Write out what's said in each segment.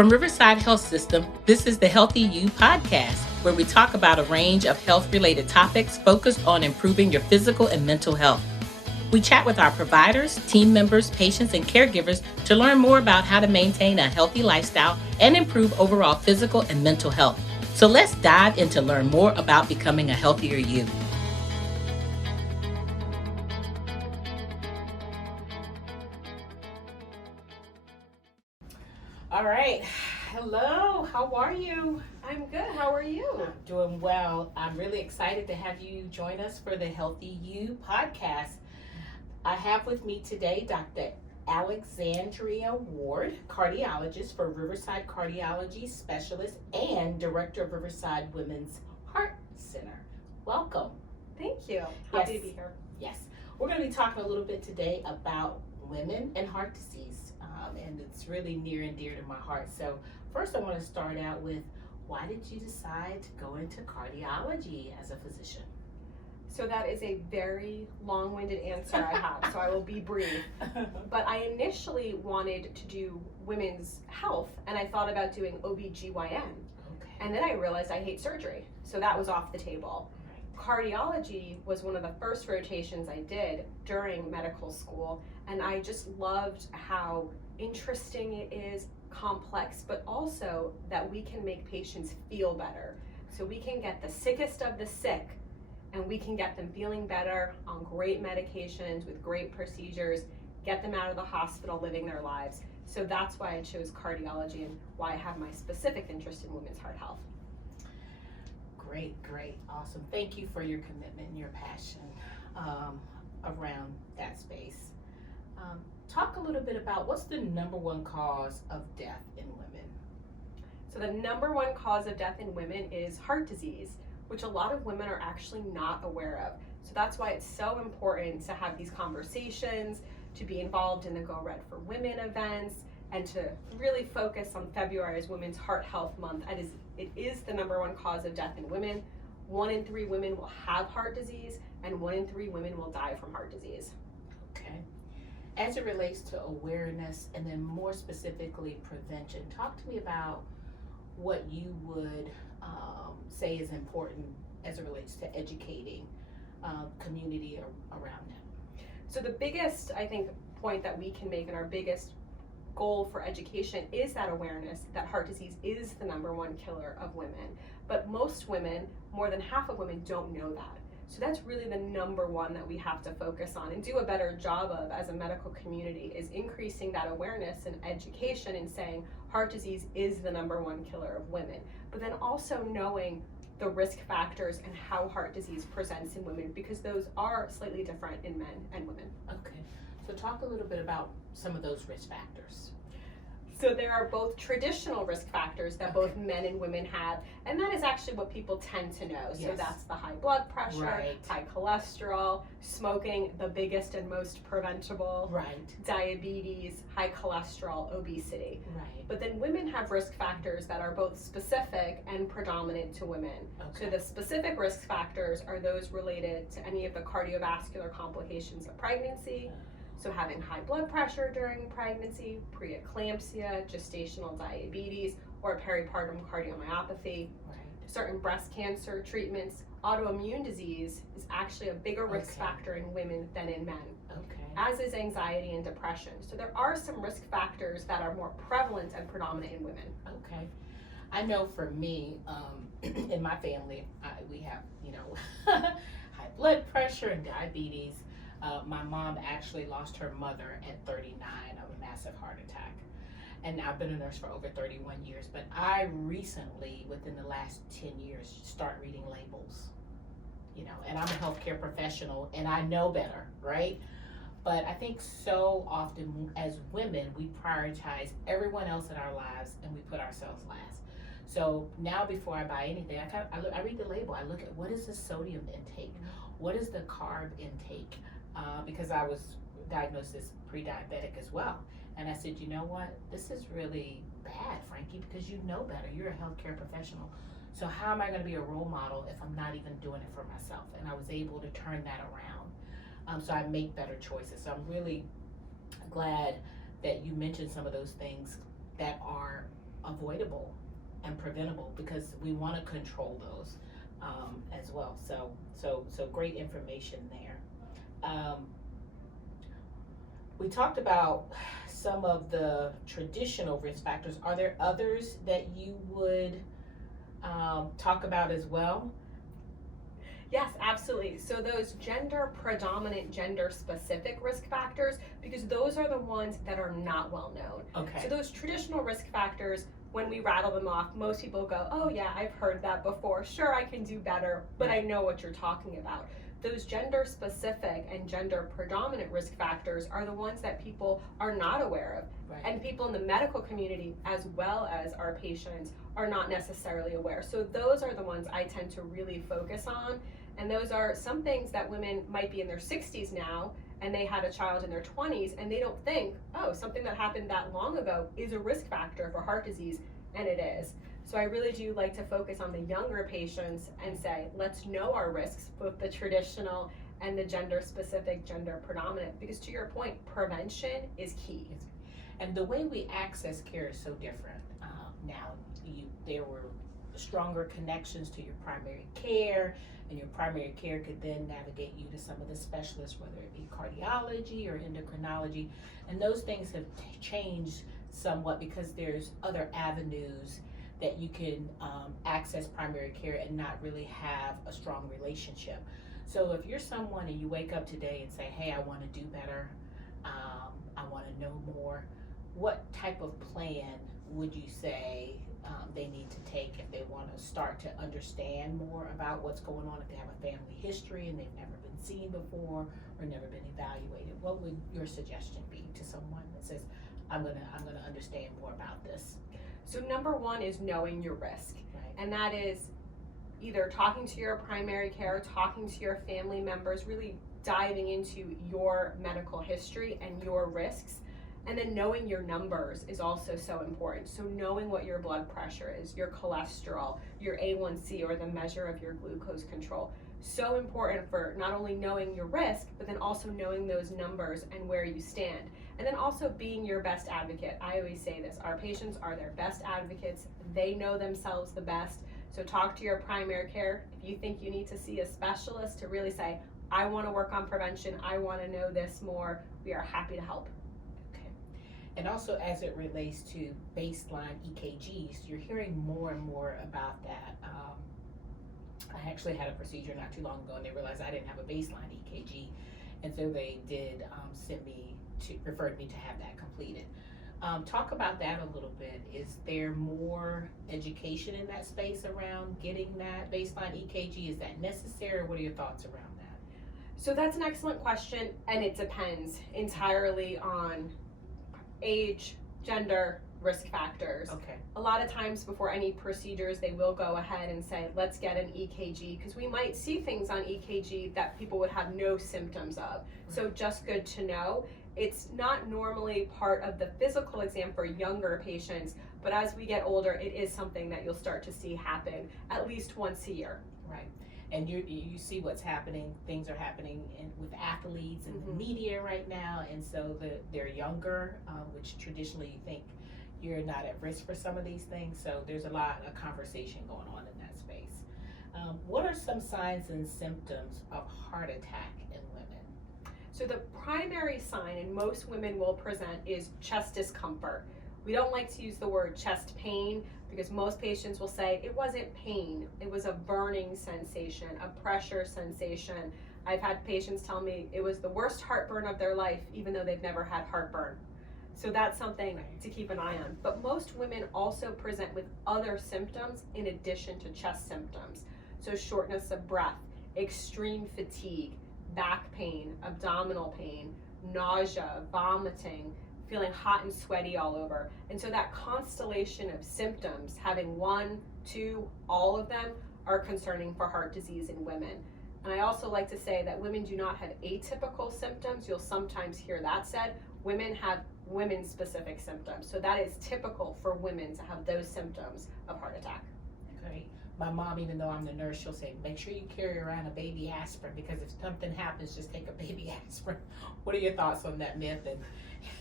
From Riverside Health System, this is the Healthy You podcast, where we talk about a range of health-related topics focused on improving your physical and mental health. We chat with our providers, team members, patients, and caregivers to learn more about how to maintain a healthy lifestyle and improve overall physical and mental health. So let's dive in to learn more about becoming a healthier you. All right. Hello. How are you? I'm good. How are you? I'm doing well. I'm really excited to have you join us for the Healthy You podcast. I have with me today Dr. Alexandra Ward, cardiologist for Riverside Cardiology Specialist and Director of Riverside Women's Heart Center. Welcome. Thank you. Happy to be here. Yes. We're going to be talking a little bit today about women and heart disease, and it's really near and dear to my heart. So first I want to start out with, why did you decide to go into cardiology as a physician? So that is a very long-winded answer I have, so I will be brief. But I initially wanted to do women's health, and I thought about doing OBGYN. Okay. And then I realized I hate surgery, so that was off the table. Cardiology was one of the first rotations I did during medical school, and I just loved how interesting it is, complex, but also that we can make patients feel better. So we can get the sickest of the sick, and we can get them feeling better on great medications with great procedures, get them out of the hospital living their lives. So that's why I chose cardiology and why I have my specific interest in women's heart health. Great, awesome. Thank you for your commitment and your passion around that space. Talk a little bit about, what's the number one cause of death in women? So the number one cause of death in women is heart disease, which a lot of women are actually not aware of. So that's why it's so important to have these conversations, to be involved in the Go Red for Women events, and to really focus on February as Women's Heart Health Month. It is the number one cause of death in women. 1 in 3 women will have heart disease, and 1 in 3 women will die from heart disease. Okay. As it relates to awareness and then more specifically prevention, talk to me about what you would say is important as it relates to educating community around that. So the biggest, I think, point that we can make, and our biggest goal for education, is that awareness that heart disease is the number one killer of women. But most women, more than half of women, don't know that. So that's really the number one that we have to focus on and do a better job of as a medical community, is increasing that awareness and education and saying heart disease is the number one killer of women. But then also knowing the risk factors and how heart disease presents in women, because those are slightly different in men and women. Okay, so talk a little bit about some of those risk factors. So there are both traditional risk factors that both men and women have, and that is actually what people tend to know. So that's the high blood pressure, high cholesterol, smoking, the biggest and most preventable, diabetes, high cholesterol, obesity. But then women have risk factors that are both specific and predominant to women. So the specific risk factors are those related to any of the cardiovascular complications of pregnancy. So having high blood pressure during pregnancy, preeclampsia, gestational diabetes, or peripartum cardiomyopathy, certain breast cancer treatments. Autoimmune disease is actually a bigger risk factor in women than in men, as is anxiety and depression. So there are some risk factors that are more prevalent and predominant in women. Okay. I know for me, in my family, we have, high blood pressure and diabetes. My mom actually lost her mother at 39 of a massive heart attack. And I've been a nurse for over 31 years, but I recently, within the last 10 years, start reading labels. And I'm a healthcare professional and I know better, right? But I think so often as women, we prioritize everyone else in our lives and we put ourselves last. So now before I buy anything, I read the label. I look at, what is the sodium intake? What is the carb intake? Because I was diagnosed as pre-diabetic as well. And I said, you know what? This is really bad, Frankye, because you know better. You're a healthcare professional. So how am I going to be a role model if I'm not even doing it for myself? And I was able to turn that around. So I make better choices. So I'm really glad that you mentioned some of those things that are avoidable and preventable, because we want to control those as well. So great information there. We talked about some of the traditional risk factors. Are there others that you would talk about as well? Yes, absolutely. So those gender predominant, gender specific risk factors, because those are the ones that are not well known. Okay. So those traditional risk factors, when we rattle them off, most people go, oh yeah, I've heard that before. Sure, I can do better, but I know what you're talking about. Those gender specific and gender predominant risk factors are the ones that people are not aware of. Right. And people in the medical community, as well as our patients, are not necessarily aware. So those are the ones I tend to really focus on. And those are some things that women might be in their 60s now, and they had a child in their 20s, and they don't think, oh, something that happened that long ago is a risk factor for heart disease, and it is. So I really do like to focus on the younger patients and say, let's know our risks, both the traditional and the gender specific, gender predominant, because to your point, prevention is key. And the way we access care is so different now. There were stronger connections to your primary care, and your primary care could then navigate you to some of the specialists, whether it be cardiology or endocrinology, and those things have changed somewhat because there's other avenues that you can access primary care and not really have a strong relationship. So if you're someone and you wake up today and say, hey, I want to do better, I want to know more, what type of plan would you say they need to take if they want to start to understand more about what's going on, if they have a family history and they've never been seen before or never been evaluated? What would your suggestion be to someone that says, I'm gonna understand more about this? So number one is knowing your risk. Right. And that is either talking to your primary care, talking to your family members, really diving into your medical history and your risks. And then knowing your numbers is also so important. So knowing what your blood pressure is, your cholesterol, your A1C, or the measure of your glucose control. So important for not only knowing your risk, but then also knowing those numbers and where you stand. And then also being your best advocate. I always say this, our patients are their best advocates. They know themselves the best. So talk to your primary care. If you think you need to see a specialist to really say, I want to work on prevention, I want to know this more, we are happy to help. And also as it relates to baseline EKGs, you're hearing more and more about that. I actually had a procedure not too long ago and they realized I didn't have a baseline EKG. And so they did referred me to have that completed. Talk about that a little bit. Is there more education in that space around getting that baseline EKG? Is that necessary? What are your thoughts around that? So that's an excellent question, and it depends entirely on age, gender, risk factors. Okay. A lot of times before any procedures, they will go ahead and say, let's get an EKG, because we might see things on EKG that people would have no symptoms of. So just good to know. It's not normally part of the physical exam for younger patients, but as we get older, it is something that you'll start to see happen at least once a year. Right. And you see what's happening, things are happening with athletes and the media right now, and so they're younger, which traditionally you think you're not at risk for some of these things, so there's a lot of conversation going on in that space. What are some signs and symptoms of heart attack in women? So the primary sign, and most women will present, is chest discomfort. We don't like to use the word chest pain because most patients will say it wasn't pain, it was a burning sensation, a pressure sensation. I've had patients tell me it was the worst heartburn of their life, even though they've never had heartburn. So that's something to keep an eye on. But most women also present with other symptoms in addition to chest symptoms. So shortness of breath, extreme fatigue, back pain, abdominal pain, nausea, vomiting, feeling hot and sweaty all over. And so that constellation of symptoms, having one, two, all of them, are concerning for heart disease in women. And I also like to say that women do not have atypical symptoms. You'll sometimes hear that said. Women have women-specific symptoms. So that is typical for women to have those symptoms of heart attack. Great. my mom, even though I'm the nurse, she'll say, make sure you carry around a baby aspirin, because if something happens, just take a baby aspirin. What are your thoughts on that myth?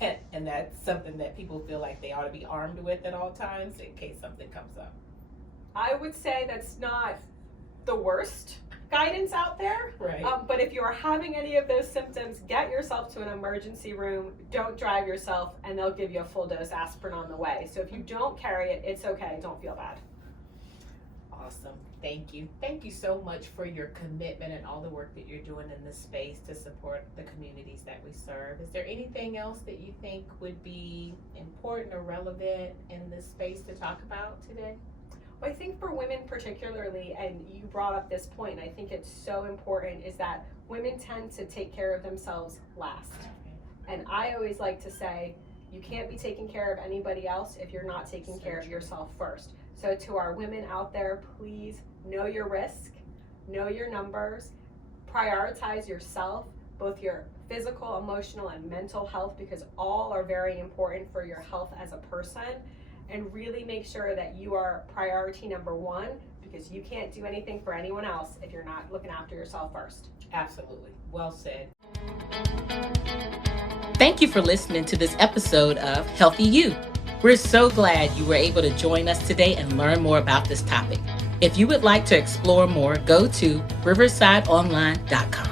And that's something that people feel like they ought to be armed with at all times in case something comes up. I would say that's not the worst guidance out there. Right. But if you are having any of those symptoms, get yourself to an emergency room. Don't drive yourself, and they'll give you a full dose aspirin on the way. So if you don't carry it, it's okay. Don't feel bad. Awesome. Thank you. Thank you so much for your commitment and all the work that you're doing in this space to support the communities that we serve. Is there anything else that you think would be important or relevant in this space to talk about today? Well, I think for women particularly, and you brought up this point, and I think it's so important, is that women tend to take care of themselves last. And I always like to say, you can't be taking care of anybody else if you're not taking care of yourself first. So to our women out there, please know your risk, know your numbers, prioritize yourself, both your physical, emotional, and mental health, because all are very important for your health as a person, and really make sure that you are priority number one, because you can't do anything for anyone else if you're not looking after yourself first. Absolutely. Well said. Thank you for listening to this episode of Healthy You. We're so glad you were able to join us today and learn more about this topic. If you would like to explore more, go to riversideonline.com.